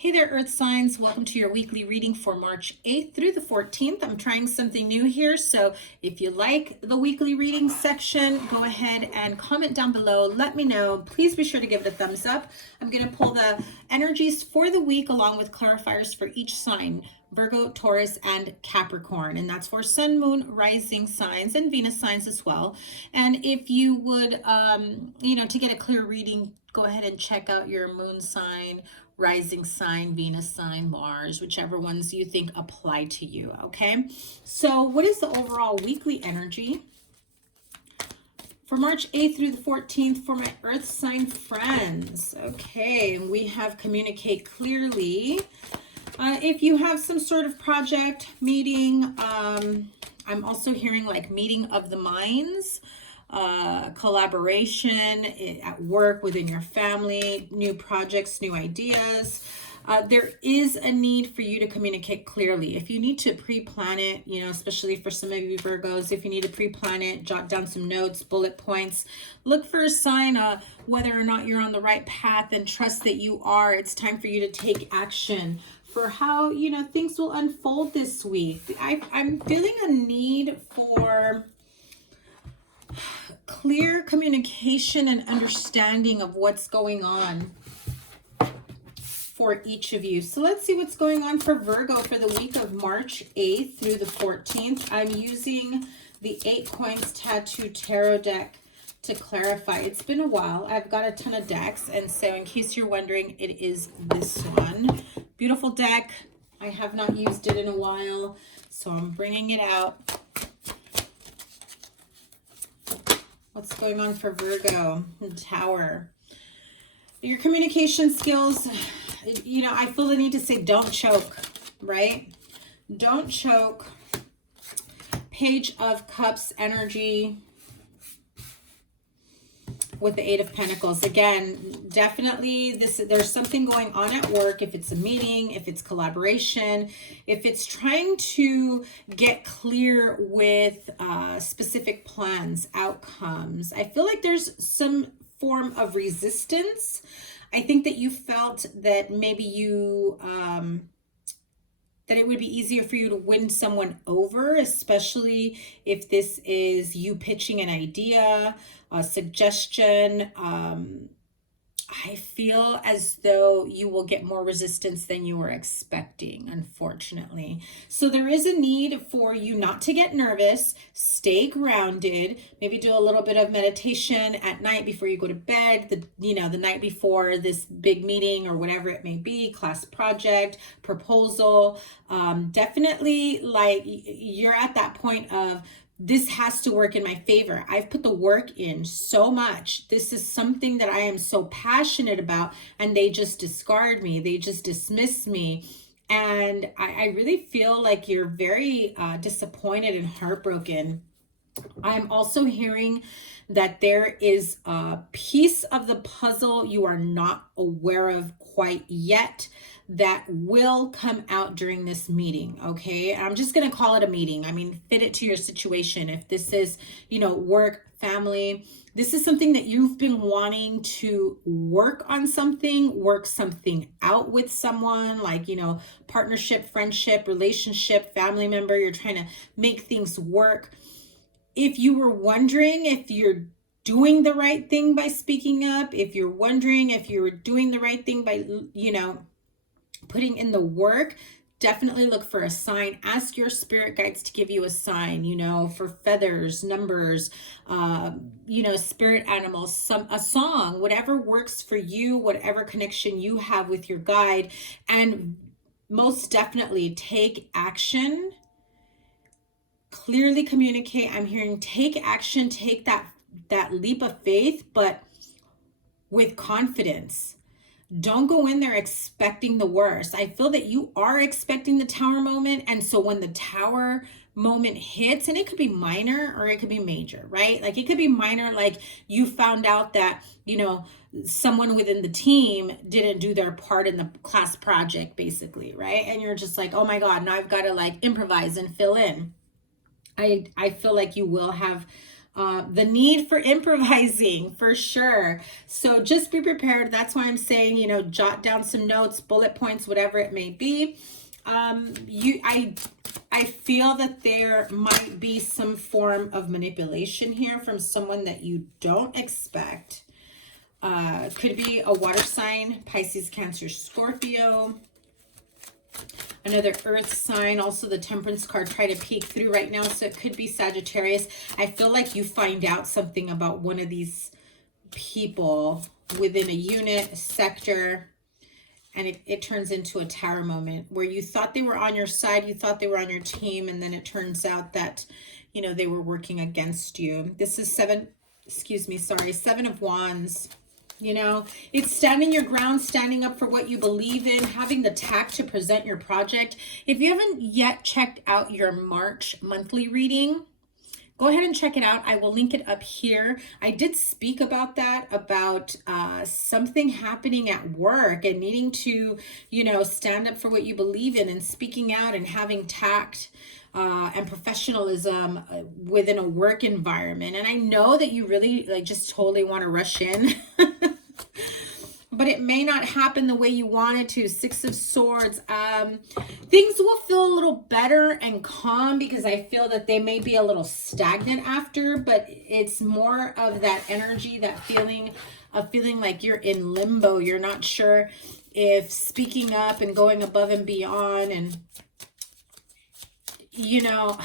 Hey there, Earth signs. Welcome to your weekly reading for March 8th through the 14th. I'm trying something new here, so if you like the weekly reading section, go ahead and comment down below. Let me know. Please be sure to give it a thumbs up. I'm going to pull the energies for the week along with clarifiers for each sign: Virgo, Taurus, and Capricorn. And that's for sun, moon, rising signs, and Venus signs as well. And if you would, to get a clear reading, go ahead and check out your moon sign, rising sign, Venus sign, Mars, whichever ones you think apply to you, okay? So what is the overall weekly energy for March 8th through the 14th for my Earth sign friends? Okay, we have communicate clearly. If you have some sort of project, meeting, I'm also hearing like meeting of the minds, collaboration at work, within your family, new projects, new ideas. There is a need for you to communicate clearly. If you need to pre-plan it, especially for some of you Virgos, if you need to pre-plan it, jot down some notes, bullet points, look for a sign whether or not you're on the right path, and trust that you are. It's time for you to take action for how, things will unfold this week. I'm feeling a need for clear communication and understanding of what's going on for each of you. So let's see what's going on for Virgo for the week of March 8th through the 14th. I'm using the 8 Coins Tattoo Tarot deck to clarify. It's been a while. I've got a ton of decks, and so in case you're wondering, it is this one. Beautiful deck. I have not used it in a while, so I'm bringing it out. What's going on for Virgo? Tower. Your communication skills, I feel the need to say don't choke, right? Don't choke. Page of Cups energy with the 8 of Pentacles. Again, definitely there's something going on at work. If it's a meeting, if it's collaboration, if it's trying to get clear with specific plans, outcomes. I feel like there's some form of resistance. I think that you felt that maybe that it would be easier for you to win someone over, especially if this is you pitching an idea, a suggestion. I feel as though you will get more resistance than you were expecting, unfortunately. So there is a need for you not to get nervous, stay grounded, maybe do a little bit of meditation at night before you go to bed, the night before this big meeting or whatever it may be, class project, proposal. Definitely, like, you're at that point of, this has to work in my favor. I've put the work in so much. This is something that I am so passionate about, and they just discard me. They just dismiss me. And I really feel like you're very disappointed and heartbroken. I'm also hearing that there is a piece of the puzzle you are not aware of quite yet that will come out during this meeting, okay? I'm just going to call it a meeting. I mean, fit it to your situation. If this is, work, family, this is something that you've been wanting to work on something, work something out with someone, like, partnership, friendship, relationship, family member. You're trying to make things work. If you were wondering if you're doing the right thing by speaking up, if you're wondering if you're doing the right thing by, putting in the work, definitely look for a sign. Ask your spirit guides to give you a sign, for feathers, numbers, spirit animals, a song, whatever works for you, whatever connection you have with your guide. And most definitely take action. Clearly communicate. I'm hearing take action, take that leap of faith, but with confidence. Don't go in there expecting the worst. I feel that you are expecting the Tower moment. And so when the Tower moment hits, and it could be minor or it could be major, right? Like, it could be minor, like you found out that, someone within the team didn't do their part in the class project, basically, right? And you're just like, oh my God, now I've got to like improvise and fill in. I feel like you will have The need for improvising, for sure. So just be prepared. That's why I'm saying, you know, jot down some notes, bullet points, whatever it may be. I feel that there might be some form of manipulation here from someone that you don't expect. Could be a water sign, Pisces, Cancer, Scorpio. Another earth sign, also the Temperance card try to peek through right now, so it could be Sagittarius. I feel like you find out something about one of these people within a unit, a sector, and it turns into a tower moment where you thought they were on your side, you thought they were on your team, and then it turns out that, you know, they were working against you. This is Seven of Wands. You know, it's standing your ground, standing up for what you believe in, having the tact to present your project. If you haven't yet checked out your March monthly reading, go ahead and check it out. I will link it up here. I did speak about that, about something happening at work and needing to, you know, stand up for what you believe in and speaking out and having tact and professionalism within a work environment. And I know that you really like just totally want to rush in, but it may not happen the way you want it to. Six of Swords. Things will feel a little better and calm because I feel that they may be a little stagnant after, but it's more of that energy, that feeling of feeling like you're in limbo. You're not sure if speaking up and going above and beyond, and you know,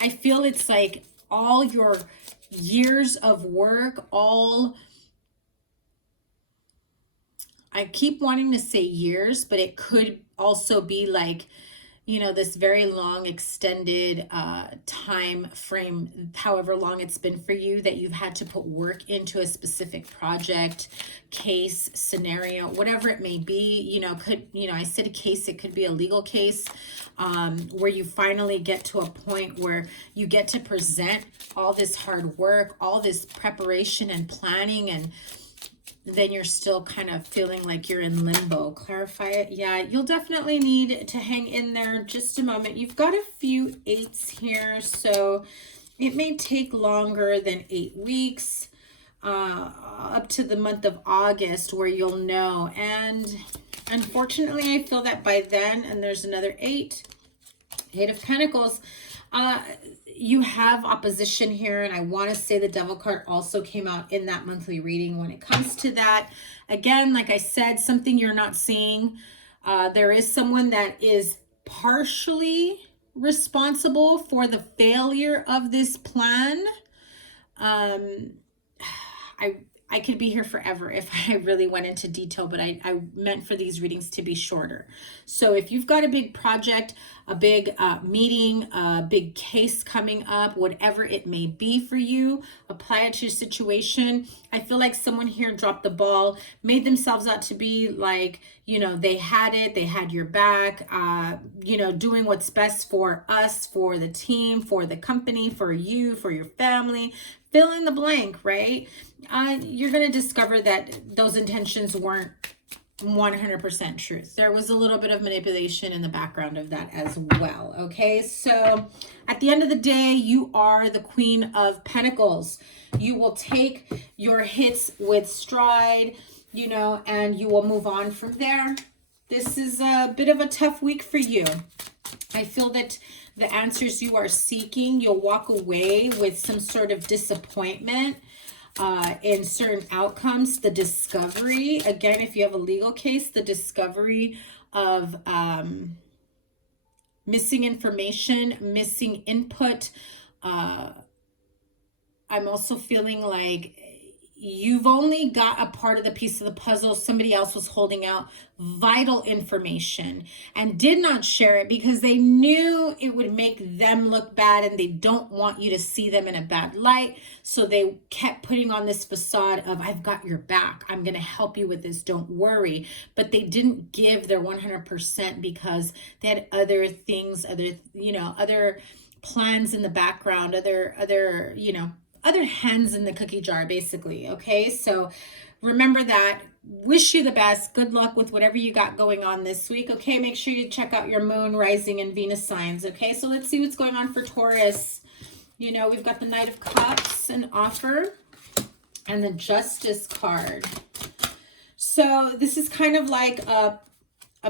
I feel it's like all your years of work, I keep wanting to say years, but it could also be like, you know, this very long extended time frame, however long it's been for you, that you've had to put work into a specific project, case, scenario, whatever it may be. You know, I said a case, it could be a legal case, where you finally get to a point where you get to present all this hard work, all this preparation and planning, and then you're still kind of feeling like you're in limbo. Clarify it. Yeah, you'll definitely need to hang in there just a moment. You've got a few 8s here, so it may take longer than 8 weeks, up to the month of August where you'll know. And unfortunately, I feel that by then, and there's another 8 of Pentacles, you have opposition here, and I want to say the Devil card also came out in that monthly reading. When it comes to that, again, like I said, something you're not seeing. There is someone that is partially responsible for the failure of this plan. I could be here forever if I really went into detail, but I meant for these readings to be shorter. So if you've got a big project, a big meeting, a big case coming up, whatever it may be for you, apply it to your situation. I feel like someone here dropped the ball, made themselves out to be like, you know, they had it, they had your back, you know, doing what's best for us, for the team, for the company, for you, for your family. Fill in the blank, right? You're going to discover that those intentions weren't 100% truth. There was a little bit of manipulation in the background of that as well, okay? So at the end of the day, you are the Queen of Pentacles. You will take your hits with stride, you know, and you will move on from there. This is a bit of a tough week for you. I feel that the answers you are seeking, you'll walk away with some sort of disappointment in certain outcomes. The discovery, again, if you have a legal case, the discovery of missing information, missing input. I'm also feeling like you've only got a part of the piece of the puzzle. Somebody else was holding out vital information and did not share it because they knew it would make them look bad and they don't want you to see them in a bad light. So they kept putting on this facade of, I've got your back. I'm going to help you with this. Don't worry. But they didn't give their 100% because they had other things, other plans in the background, other hands in the cookie jar, basically. Okay, so remember that. Wish you the best. Good luck with whatever you got going on this week. Okay, make sure you check out your moon, rising, and Venus signs. Okay, so let's see what's going on for Taurus. You know, we've got the Knight of Cups, an offer, and the Justice card. So this is kind of like a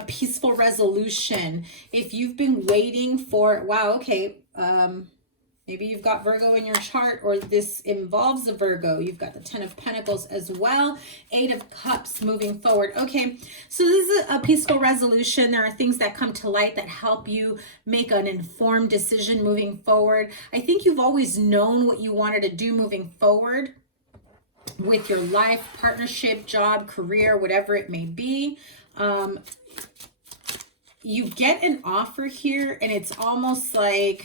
peaceful resolution. If you've been waiting for, wow, okay, maybe you've got Virgo in your chart, or this involves a Virgo. You've got the Ten of Pentacles as well. Eight of Cups moving forward. Okay, so this is a peaceful resolution. There are things that come to light that help you make an informed decision moving forward. I think you've always known what you wanted to do moving forward with your life, partnership, job, career, whatever it may be. You get an offer here, and it's almost like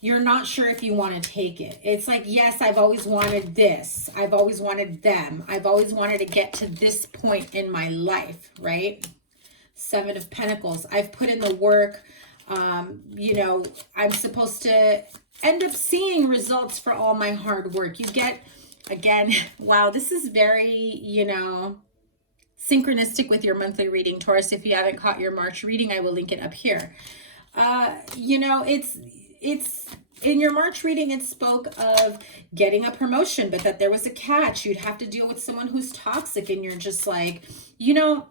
you're not sure if you want to take it. It's like, yes, I've always wanted this. I've always wanted them. I've always wanted to get to this point in my life, right? Seven of Pentacles. I've put in the work. You know, I'm supposed to end up seeing results for all my hard work. You get, again, wow, this is very, you know, synchronistic with your monthly reading, Taurus. If you haven't caught your March reading, I will link it up here. You know, it's in your March reading, it spoke of getting a promotion, but that there was a catch. You'd have to deal with someone who's toxic, and you're just like, you know,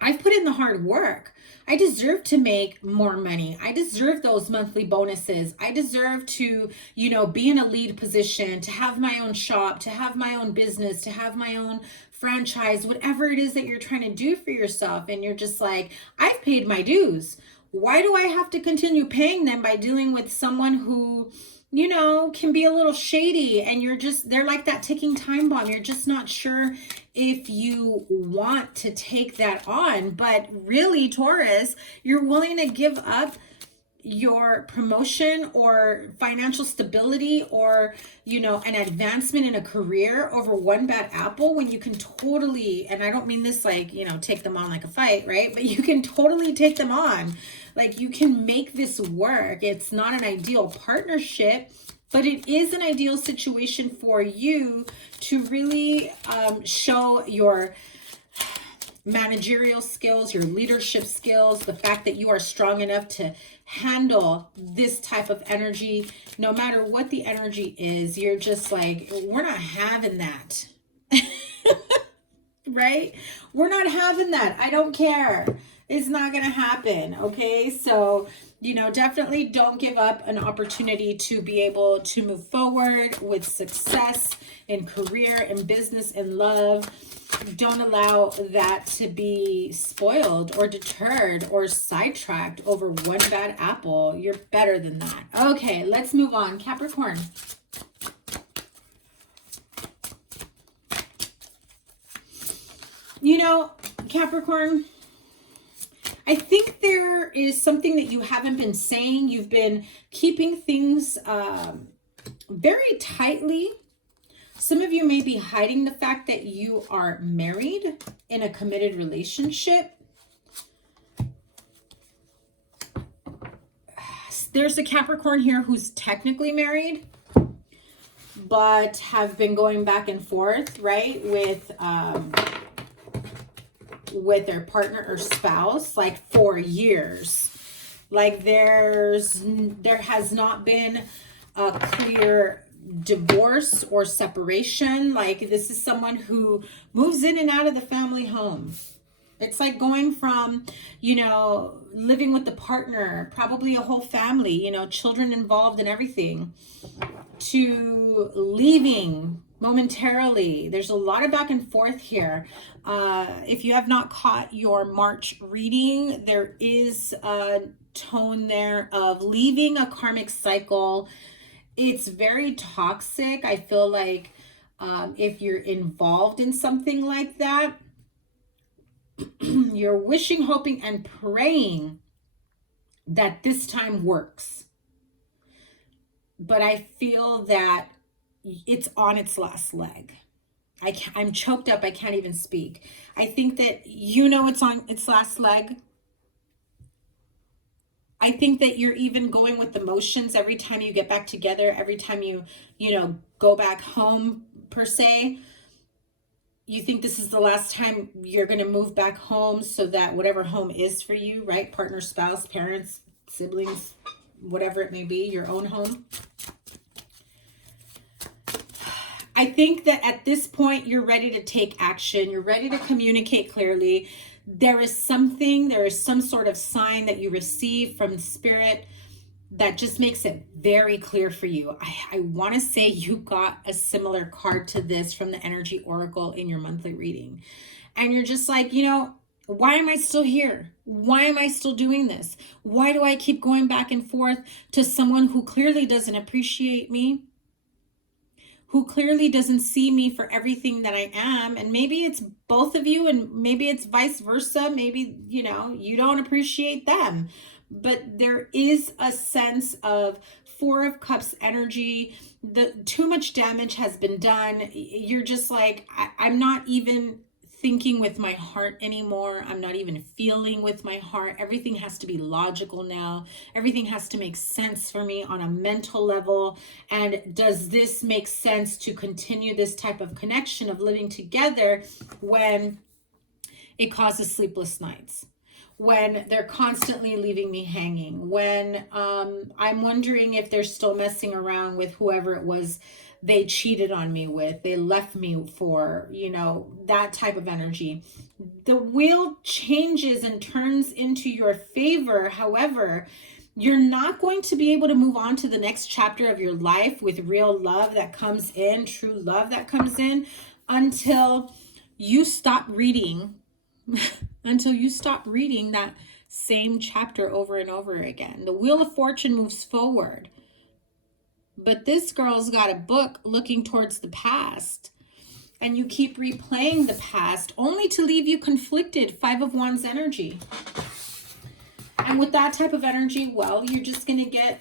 I've put in the hard work. I deserve to make more money. I deserve those monthly bonuses. I deserve to, you know, be in a lead position, to have my own shop, to have my own business, to have my own franchise, whatever it is that you're trying to do for yourself. And you're just like, I've paid my dues. Why do I have to continue paying them by dealing with someone who, you know, can be a little shady? And you're just, they're like that ticking time bomb. You're just not sure if you want to take that on. But really, Taurus, you're willing to give up your promotion or financial stability, or, you know, an advancement in a career over one bad apple, when you can totally, and I don't mean this like, you know, take them on like a fight, right? But you can totally take them on. Like, you can make this work. It's not an ideal partnership, but it is an ideal situation for you to really show your managerial skills, your leadership skills, the fact that you are strong enough to handle this type of energy. No matter what the energy is, you're just like, we're not having that. Right? We're not having that. I don't care. It's not going to happen. Okay. So, you know, definitely don't give up an opportunity to be able to move forward with success in career, in business, in love. Don't allow that to be spoiled or deterred or sidetracked over one bad apple. You're better than that. Okay, let's move on. Capricorn. You know, Capricorn, I think there is something that you haven't been saying. You've been keeping things very tightly. Some of you may be hiding the fact that you are married in a committed relationship. There's a Capricorn here who's technically married, but have been going back and forth, right, with their partner or spouse, like for years. Like there has not been a clear divorce or separation. Like, this is someone who moves in and out of the family home. It's like going from, you know, living with the partner, probably a whole family, you know, children involved and everything, to leaving momentarily. There's a lot of back and forth here. If you have not caught your March reading, there is a tone there of leaving a karmic cycle. It's very toxic. I feel like if you're involved in something like that, you're wishing, hoping, and praying that this time works. But I feel that it's on its last leg. I'm choked up. I can't even speak. I think that, you know, it's on its last leg. I think that you're even going with the motions every time you get back together, every time you know, go back home, per se. You think this is the last time you're going to move back home, so that whatever home is for you, right? Partner, spouse, parents, siblings, whatever it may be, your own home. I think that at this point, you're ready to take action. You're ready to communicate clearly. There is some sort of sign that you receive from Spirit that just makes it very clear for you. I want to say you got a similar card to this from the Energy Oracle in your monthly reading. And you're just like, you know, why am I still here? Why am I still doing this? Why do I keep going back and forth to someone who clearly doesn't appreciate me? Who clearly doesn't see me for everything that I am? And maybe it's both of you, and maybe it's vice versa. Maybe, you know, you don't appreciate them. But there is a sense of Four of Cups energy. Too much damage has been done. You're just like, I'm not even thinking with my heart anymore. I'm not even feeling with my heart. Everything has to be logical now. Everything has to make sense for me on a mental level. And does this make sense to continue this type of connection of living together when it causes sleepless nights? When they're constantly leaving me hanging, when I'm wondering if they're still messing around with whoever it was they cheated on me with, they left me for, you know, that type of energy. The wheel changes and turns into your favor. However, you're not going to be able to move on to the next chapter of your life with real love that comes in, true love that comes in, until you stop reading until you stop reading that same chapter over and over again. The Wheel of Fortune moves forward, but this girl's got a book looking towards the past, and you keep replaying the past only to leave you conflicted. Five of Wands energy. And with that type of energy, well, you're just going to get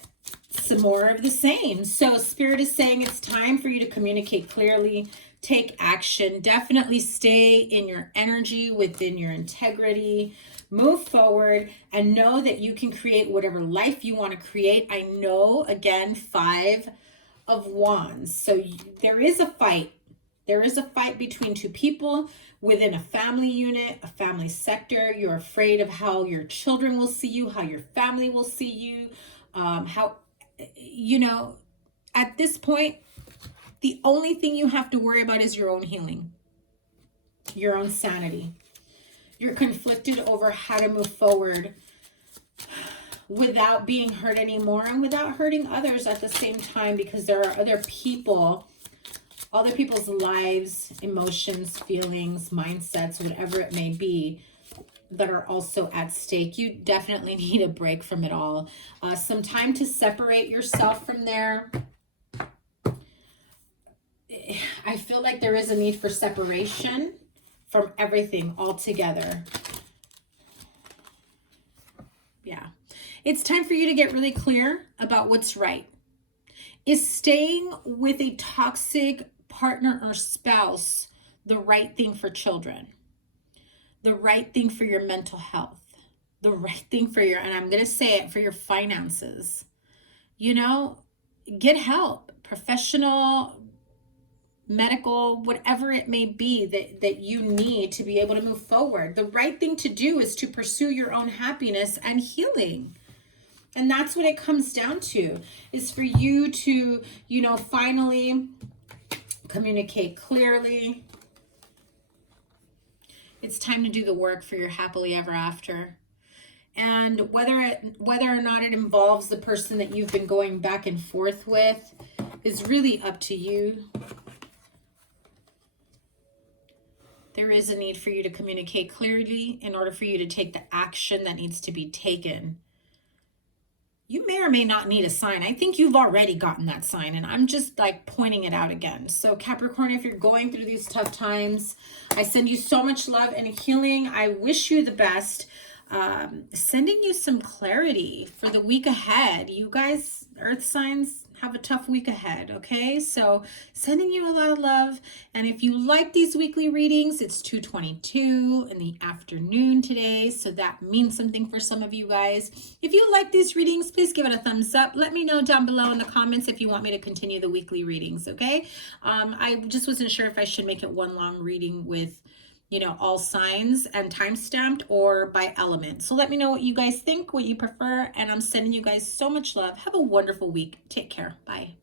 some more of the same. So Spirit is saying it's time for you to communicate clearly, take action, definitely stay in your energy, within your integrity, move forward, and know that you can create whatever life you want to create. I know, again, Five of Wands. So there is a fight. There is a fight between two people within a family unit, a family sector. You're afraid of how your children will see you, how your family will see you, how, you know, at this point, the only thing you have to worry about is your own healing, your own sanity. You're conflicted over how to move forward without being hurt anymore and without hurting others at the same time, because there are other people's lives, emotions, feelings, mindsets, whatever it may be, that are also at stake. You definitely need a break from it all. Some time to separate yourself from there. I feel like there is a need for separation from everything altogether. Yeah. It's time for you to get really clear about what's right. Is staying with a toxic partner or spouse the right thing for children? The right thing for your mental health? The right thing for your, and I'm going to say it, for your finances? You know, get help. Professional, medical, whatever it may be that you need to be able to move forward. The right thing to do is to pursue your own happiness and healing. And that's what it comes down to, is for you to, you know, finally communicate clearly. It's time to do the work for your happily ever after. And whether or not it involves the person that you've been going back and forth with is really up to you. There is a need for you to communicate clearly in order for you to take the action that needs to be taken. You may or may not need a sign. I think you've already gotten that sign, and I'm just like pointing it out again. So Capricorn, if you're going through these tough times, I send you so much love and healing. I wish you the best. Sending you some clarity for the week ahead. You guys, earth signs, have a tough week ahead, okay? So sending you a lot of love. And if you like these weekly readings, it's 2:22 in the afternoon today, so that means something for some of you guys. If you like these readings, please give it a thumbs up. Let me know down below in the comments if you want me to continue the weekly readings, okay? I just wasn't sure if I should make it one long reading with you know, all signs and time stamped, or by element. So let me know what you guys think, what you prefer, and I'm sending you guys so much love. Have a wonderful week. Take care. Bye.